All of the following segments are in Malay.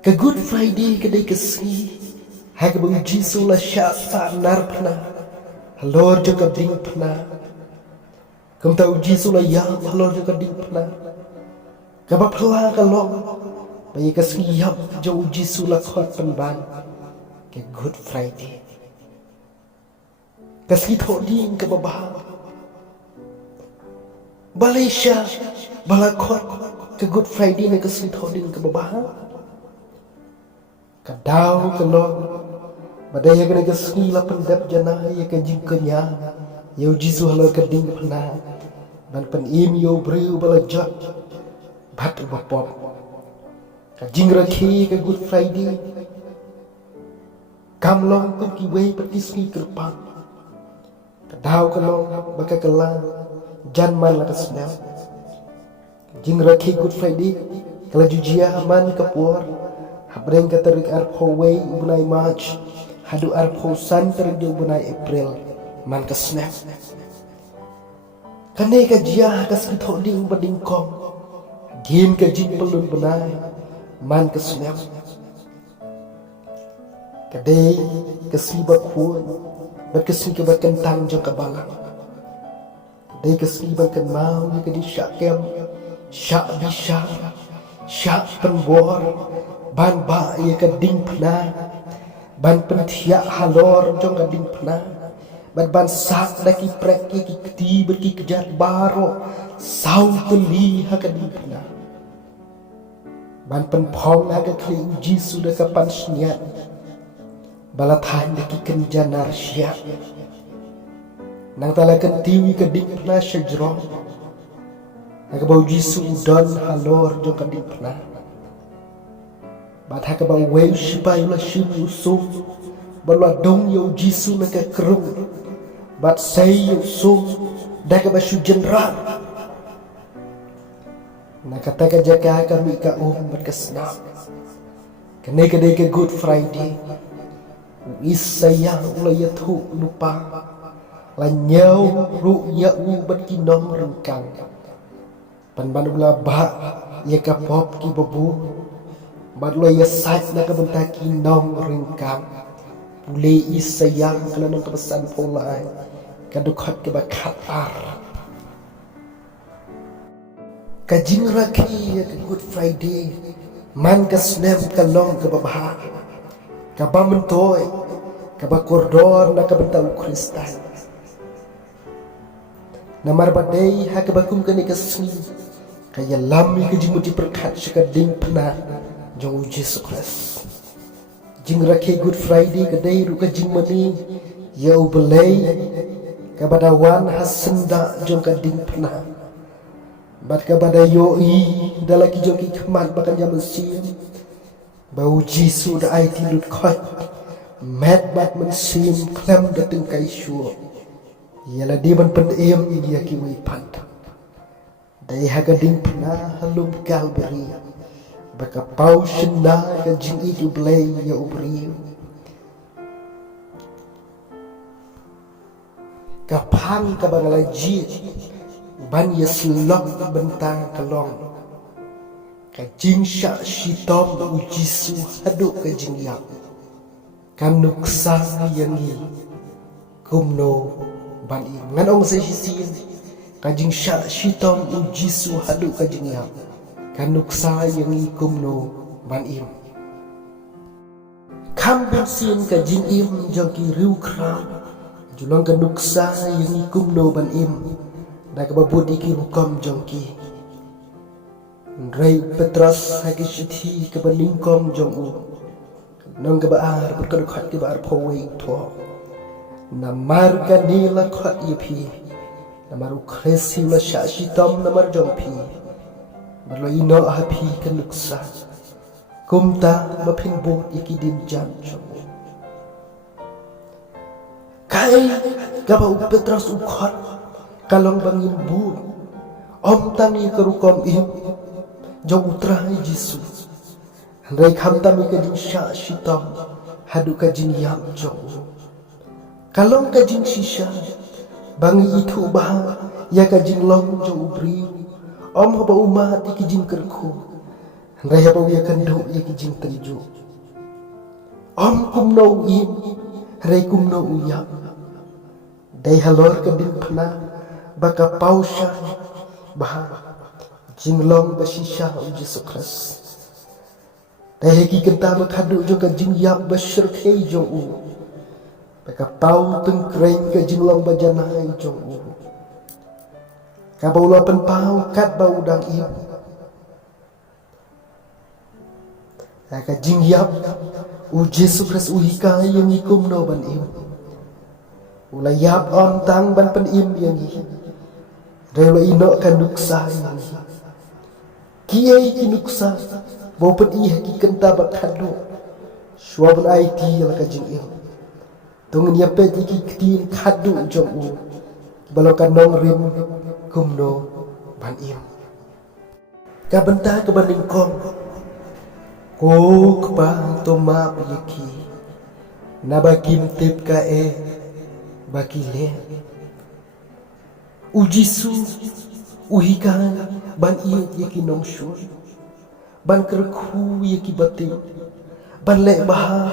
Ke Good Friday kedai kesni hak bang Jisu la sya nar pna halor jo ka ding pna kum tau Jisu la ya halor jo ka ding pna ka ba phla ka long bai kesni yap jo Jisu la khot pen ban ke Good Friday kesni tho ding ka ba Malaysia bala khot ke Good Friday ne kesni tho ding ka ba kadau kelong badai kena kesni la pendap jana ya kan jing kenya yo Jisu halo keding pena ban pen im yo breu bala jot bat bapop ka jing rakhi ke Good Friday kam long kum ki wei pat kisni kerpang kadau kelong baka kelang jan man la kesna jing rakhi Good Friday kala jujia man kapur Habreng katarik arpo wei bunai March hadu arpo san terik bunai April man ka snap kanai ka jia ka skitho ding bading kong din ka jing pelun bunai man ka snap kadai ka siba kuon bat ka sing ka kentang jong ka balang dai ka siba kan mau ni ka di syakem syak bisa syak penbor ban ba ye ka ding pna ban pentia halor jong ka ding pna ban sak da ki prek ki kti ber ki kejar baro sau teli ha ka ding pna ban pen phong ha ka kling Jisu da ka pan sniat bala than da ki kenjanar sya nang tala kan tiwi ka ding pna syajro ha ka bau Jisu don halor jong ka ding pna Bat haka bang weu shipai la shim usum balwa dong yo Jisu na ka krung bat say yo sum daga ba shu jenra na kata ka jaka kami ka bat ka snap kene ka de ka Good Friday isayang la yathu lupa la nyau ru ya u bat ki nom rengkang pan ban ula ba ya ka pop ki babu Badlo ya sait na kabentaki nong ringkang pule isayang kana nong kebesan polai kadukhat ke bakat ar kajing rakhi ke Good Friday man ka snem kalong ke babah ka bamentoy ka bakordor na kabentau Kristan namar badai ha ka bakum kani kasni kaya lami ke jimuti perkat syakading pena jong Jesus Christ jing rakhi Good Friday kadai ru ka jing mani yau belai ka badawan hasenda jong ka ding pena bat ka badayo i dalaki jong ki khmat bakan jam sim bau Jisu da ai ti lut khot met bat men sim klem da ting kai shu yala di ban pen em ya ki wi pat dai ha ka ding pena halum Calvary baka pau shinda ka jing itu blay ya ubriu ka phang ka bangala ji ban ya slok bentang kalong ka jing sha shitom u Jisu hadu ka jing ya kan nuksa yang ni kumno ban i ngan ong sa hisin ka jing sha shitom u Jisu hadu ka jing ya kanuksa yang ikum no ban im kambing sin ka jing im jong ki riu kram julong kanuksa yang ikum no ban im da ka babudi ki hukom jong ki Ray Petros ha ki shithi ka baning kom jong u nong ka baar ka khat ki baar phowei tho namar ka nila khat yipi namaru khresi la shashi tom namar jong pi Marlo ino api kanuksa kumta mapin bot ikidin jam chomo kai gaba Petros ukhot kalong bangin bu om tami karukom im jong utrai Jisu handai kham tami ka jing sha shitam hadu ka jing yam jong kalong ka jing shisha bangi itu bah ya ka jing long jong ubri om haba umat iki jing kerku Raya bau ya kanduk ya kijing terju. Om kum no im, ray kum no uyap. Day halor kadin pana, baka pausya, bah jinglong basisya Yesus Kristus. Day heki kenta bakaduk jo ka jing yap basyir kay jo u. Baka pau tengkreng ka jinglong bajanay jo u. Kabau lapan pau kat bau dang im. Ka jing yap u Yesus Kristus u hika yang ikum no ban im. Ula yap on tang ban pen im yang hi. Rela ino kan duksa yang hi. Kiai ki duksa bau pen i ki kenta bakaduk. Suabun IT la ka jing im. Tungin ya pe ki ktin kaduk jong u. Balokan nong rim kumno ban im. Ka benta ke banding kong. Ko kpa to ma yeki. Nabakim tip ka bakile. Ujisu uhika ban iya yeki nong syur. Ban kerku yeki batin. Ban lek baha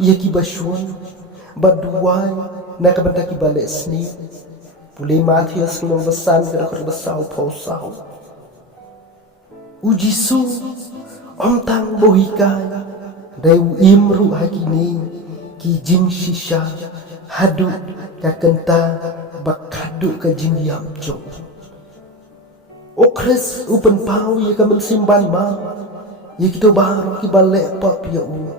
yeki basyun. Ban duwai nak bentaki balik seni. Pulih mati aslong besan kada besau pausau. Ujisu om tang bohika deu imru hakini ki jing shisha hadu ka kenta bakadu ka jing yam jo. O Kris upen pau ye ka mensimban ma ye kita baru ki balik pap ya u.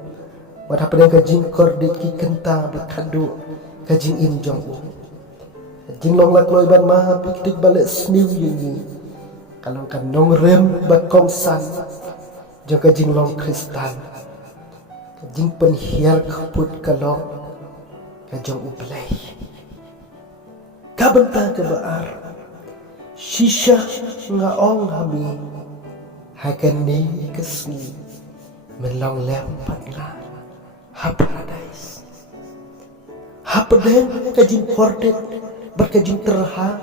Pada pada ka jing kordit ki kenta bakadu ka jing im jong u. Jing long lak loy ban ma pi kita balik sniu ye ni. Kalau kan nong rem bakong san jaga jing long kristal jing penhiar kaput kalong kajong ublay kabenta ke baar shisha nga ong hami hakan ni kesni melong lempat la ha paradise hapaden kajing kordet berkajing terha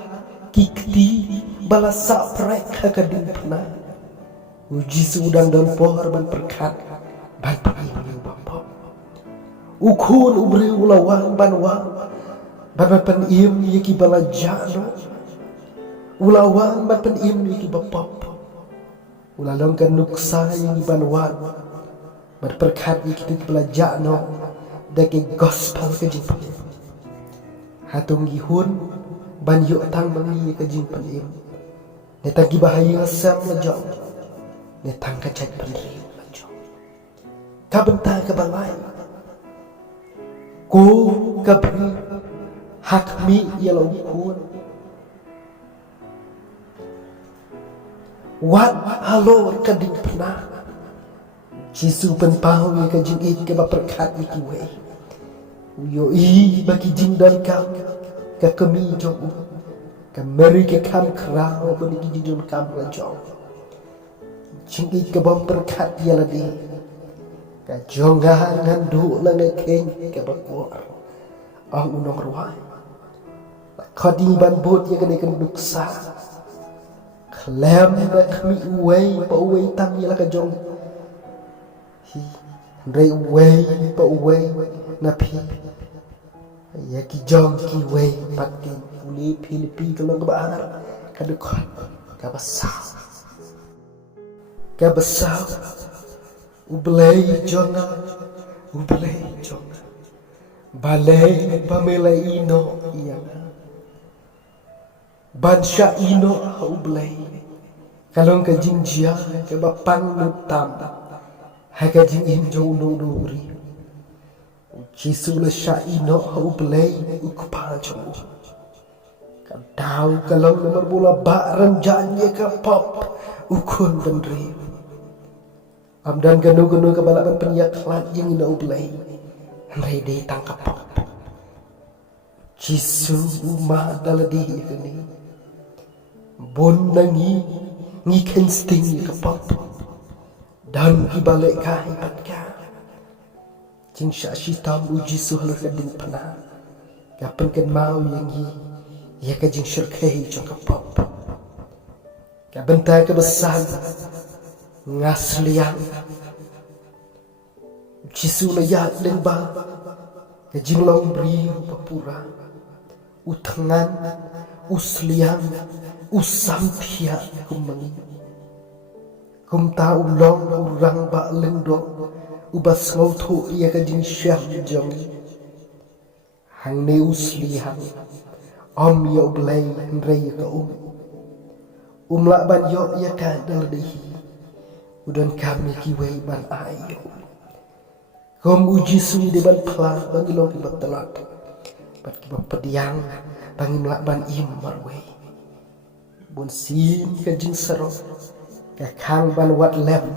kikti balasa prek hakadin pernah uji sudang dan pohar ban perkat ban paim bapak ukun ubri ulawan ban wang ban pan im yeki balajano ulawan ban pan im yeki bapak ulalong kan nuksa yang ban wang ban perkat yeki balajano dake gospel ke jipun hatung gihun ban yuk tang mangi ke jipun im netagi bahaya sam lejong ne tangka chat pendri lanjo kabenta ke balai ko kabri hakmi yalau kun wat halo kading pernah jisu pen pau ke jing it ke berkat iki we yo i bagi jing dan kam ke kemi jong ke meri ke kam krao bagi jing kam lanjo Cingit ke bom perkat dia lagi. Ka jongan ngandu langai keng ke bakuar. Ang unong ruai. Kadi ban bot ya kena duksa. Klem na kami uway pa uway tang ya ka jong. Rey uway pa uway na pi. Ya ki jong ki uway pat ki puli pilipi kalau ke baar. Kadukot ka basah. Kabesau ublay jonga balay pamelay ino iyang bansya ino ublay kalong ka jingjia ka bapang mutam ha ka jing injo no duri jisula sya ino ublay ukpa jomu ka daw kalong nomor bola baran janye ka pop ukun bendri amdan ganu-ganu ke balapan penyak lat yang ina ublay Andai day tangkap pop Jisu umah daladi ini bon nangi ngiken sting ke pop dan ibalik kai patka jing syashi tam uji suhlu kadin pana kapan kan mau yang ya ka jing syirkai jong ke pop ka bentai ke besar ngasliang Jisu na ya lengba Kajinglong beriu papura Utangan Usliang Usampia kumangi Kum ta ulong urang ba lengdo Ubas ngau thu ia kajing syam jong Hang ne usliang Om ya ublay rei ka Umla ban yo ya ka daldihi Udan kami kiway ban ayo Kom uji sui de ban pla bangi long kibat telat Bat kibat pediang bangi melak ban im marway Bon sin ka jing serok Ka kang ban wat lem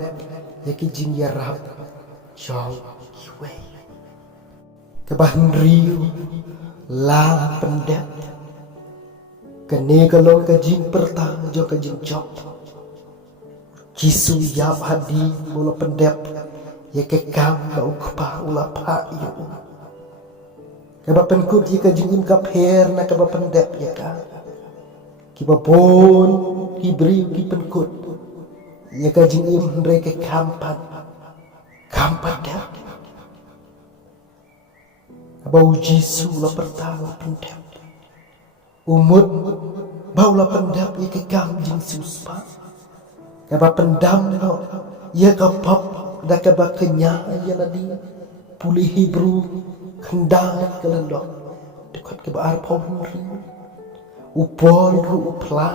Ya ki jing ya rap Jong kiway Kebahan riu La pendek Kene kalong ka jing pertang jo ka jing jok Jisu yap hadi mula pendek Ya ke kam na ukpa ula pa iyo Kaba penkut ya ka jingim ka per na kaba pendep ya ka Kiba bon Kibriu ki penkut Ya ka jingim re ke kampan Kampan dep Abau Jisu la pertama pendep Umut Bau la pendep ya ke kam jing suspa Kaba pendam no Ya ka pop Da kaba kenya ya nadi Pulih Hebrew Kendang kelendok Dekat kaba arpau huri Upol ru upla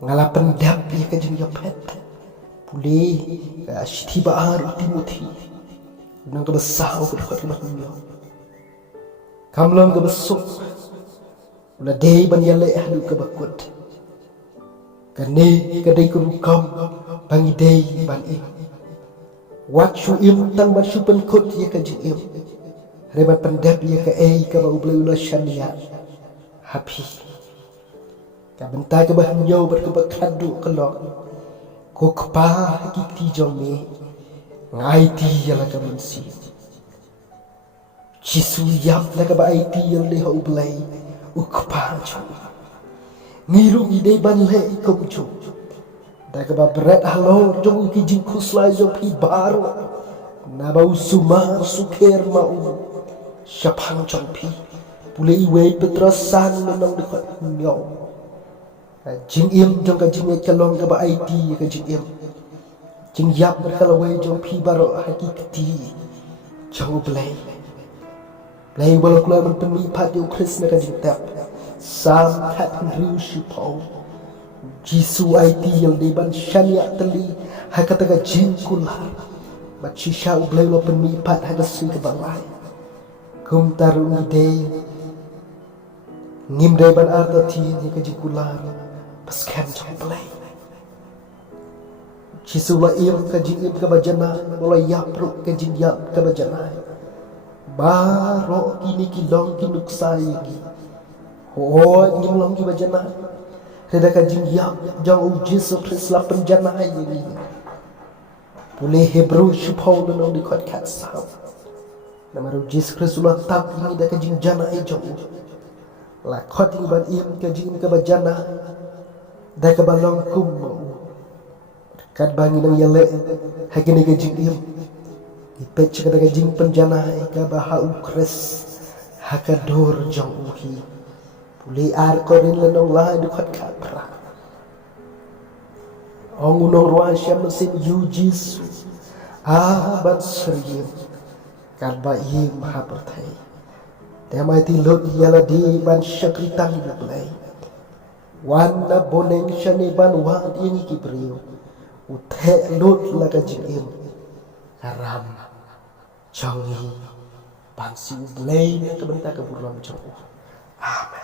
Ngala pendap ya kajeng yapet Pulih Shitiba ar Timothy Nang kaba sahau dekat kaba nyo Kamlong kaba sok Ula day ban yale ahdu kaba kut Kane kadai kurukam Bangi day ban im Wat shu im tang ban shu penkut ya ka jing im Rebat pendap ya ka ka ba ublay ula syania Happy Ka bentai ka bah nyaw bat ka ba kadu kelok Ko kepa kiti jong me Ngai ti yala ka mensi Jisu yap la ka ba ai ti yal leha ublay Ukpa ju Ngiru idei ban le ikom ju Da kaba berat halo jong uki jing kuslai jong pi baru Na bau sumar suker mau Syapang jong pi Pule iwe petrasan menang dekat nyaw Jing im jong ka jing kalong kaba IT ka jing im Jing yap berkalawai jong pi baru hakikati Jong belai Belai walau keluar menpemi pat yu kris na ka jing tap Sam kat riu shipau Jisu IT yang deban syania teli Hakataga jingkulah Bat shisha ublay lo pemipat hagasri kebalai Kum tarung ide Ngim deban artati ni ka jingkulah Paskan jong blay Jisu la im ka jingim ka bajana Bola yapruk ka jingyap ka bajana Baro kini kilong kinuksai Ho ngim long ki bajana Reda ka jing yap jang Jisu Christ la penjana ini Pulih Hebrew shupau nang di kot kat sam Nama Jisu Christ la tak ini da ka jing jana jang La kot ban im ka jing ka bajana Da ka balong kum Kat bangi nang yale Hakini ka jing im Ipet ka da ka jing penjana ka bahau Christ Hakador jang uhi Puli ar korin lenong lah dekat kapra. Ongunong ruang syam mesin yu Jisu. Abat seriyim. Karba im hapertai. Temai tilot yala di ban syakritang belai. Wana boneng syani ban wad ini kibriu. Utek lot laga jim. Karam. Jangi. Bansi belai na kebentak keburuan jauh. Amen.